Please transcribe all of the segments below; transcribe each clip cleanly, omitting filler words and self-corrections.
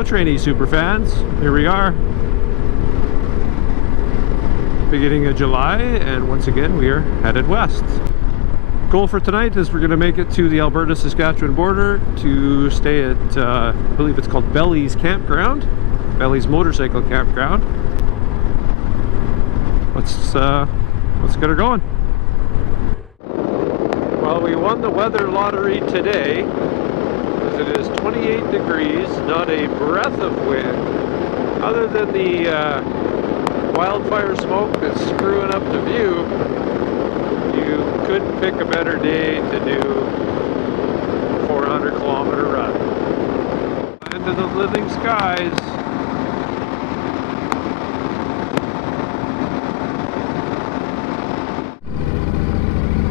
Hello trainee superfans, here we are, beginning of July, and once again we are headed west. Goal for tonight is we're going to make it to the Alberta-Saskatchewan border to stay at, I believe it's called Belly's Campground, Belly's Motorcycle Campground. Let's get her going. Well, we won the weather lottery today. It is 28 degrees, not a breath of wind, other than the wildfire smoke that's screwing up the view. You couldn't pick a better day to do a 400-kilometer run. Into the living skies.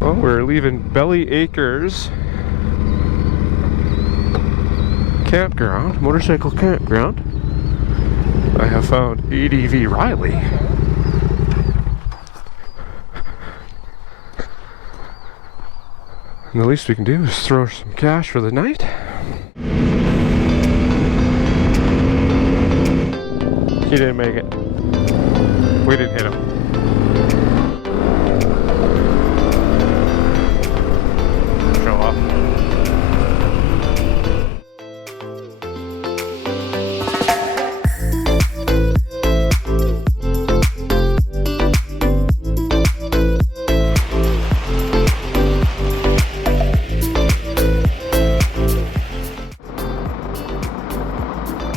Well, we're leaving Belly Acres Campground, motorcycle campground. I have found AdvRiley. And the least we can do is throw some cash for the night. He didn't make it. We didn't hit him. Show off.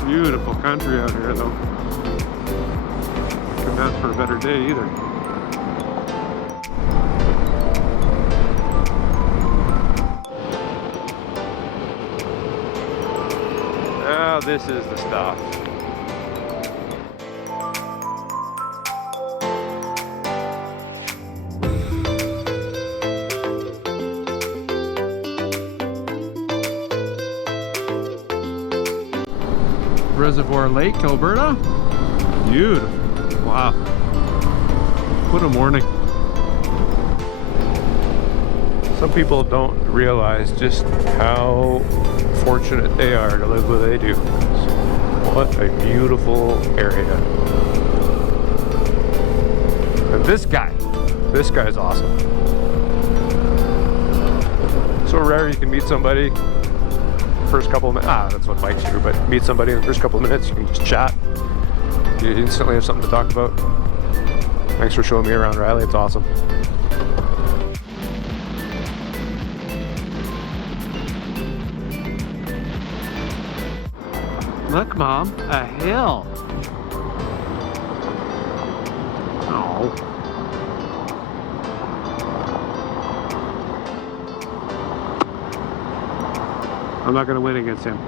Beautiful country out here, though. Couldn't ask for a better day either. Now this is the stuff. Reservoir Lake, Alberta. Beautiful. Wow. What a morning. Some people don't realize just how fortunate they are to live where they do. What a beautiful area. And this guy's awesome. So rare you can meet somebody first couple of minutes, that's what bikes do, but meet somebody in the first couple of minutes, you can just chat. You instantly have something to talk about. Thanks for showing me around, Riley. It's awesome. Look, Mom, a hill. Oh. I'm not going to win against him.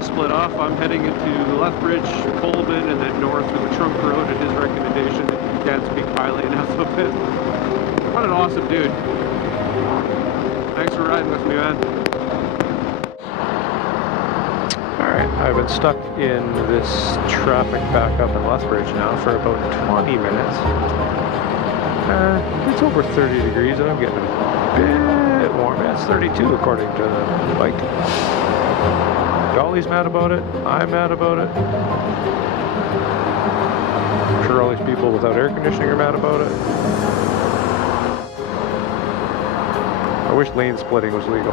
Split off. I'm heading into Lethbridge, Colvin, and then north to the Trunk Road at his recommendation. He can't speak highly enough of it. What an awesome dude. Thanks for riding with me, man. Alright, I've been stuck in this traffic backup in Lethbridge now for about 20 minutes. It's over 30 degrees and I'm getting a bit warm. Yeah, it's 32 according to the bike. Dolly's mad about it. I'm mad about it. I'm sure all these people without air conditioning are mad about it. I wish lane splitting was legal.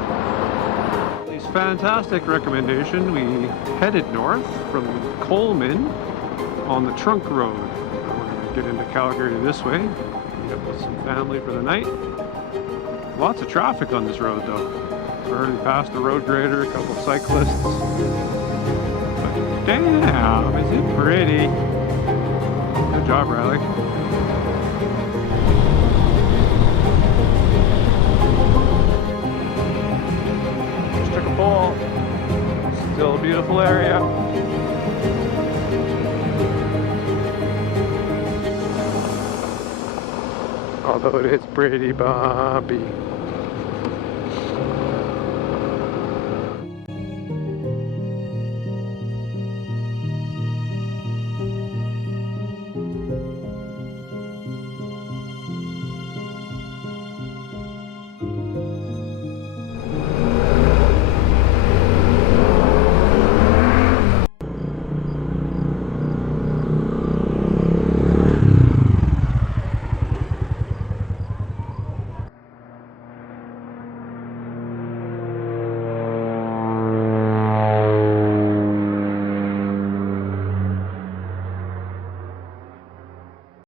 This fantastic recommendation. We headed north from Coleman on the Trunk Road. We're going to get into Calgary this way. Meet up with some family for the night. Lots of traffic on this road, though. We're already past the road grader, a couple of cyclists. But damn, is it pretty? Good job, Riley. Just took a pull. Still a beautiful beautiful area. Although it is pretty bumpy.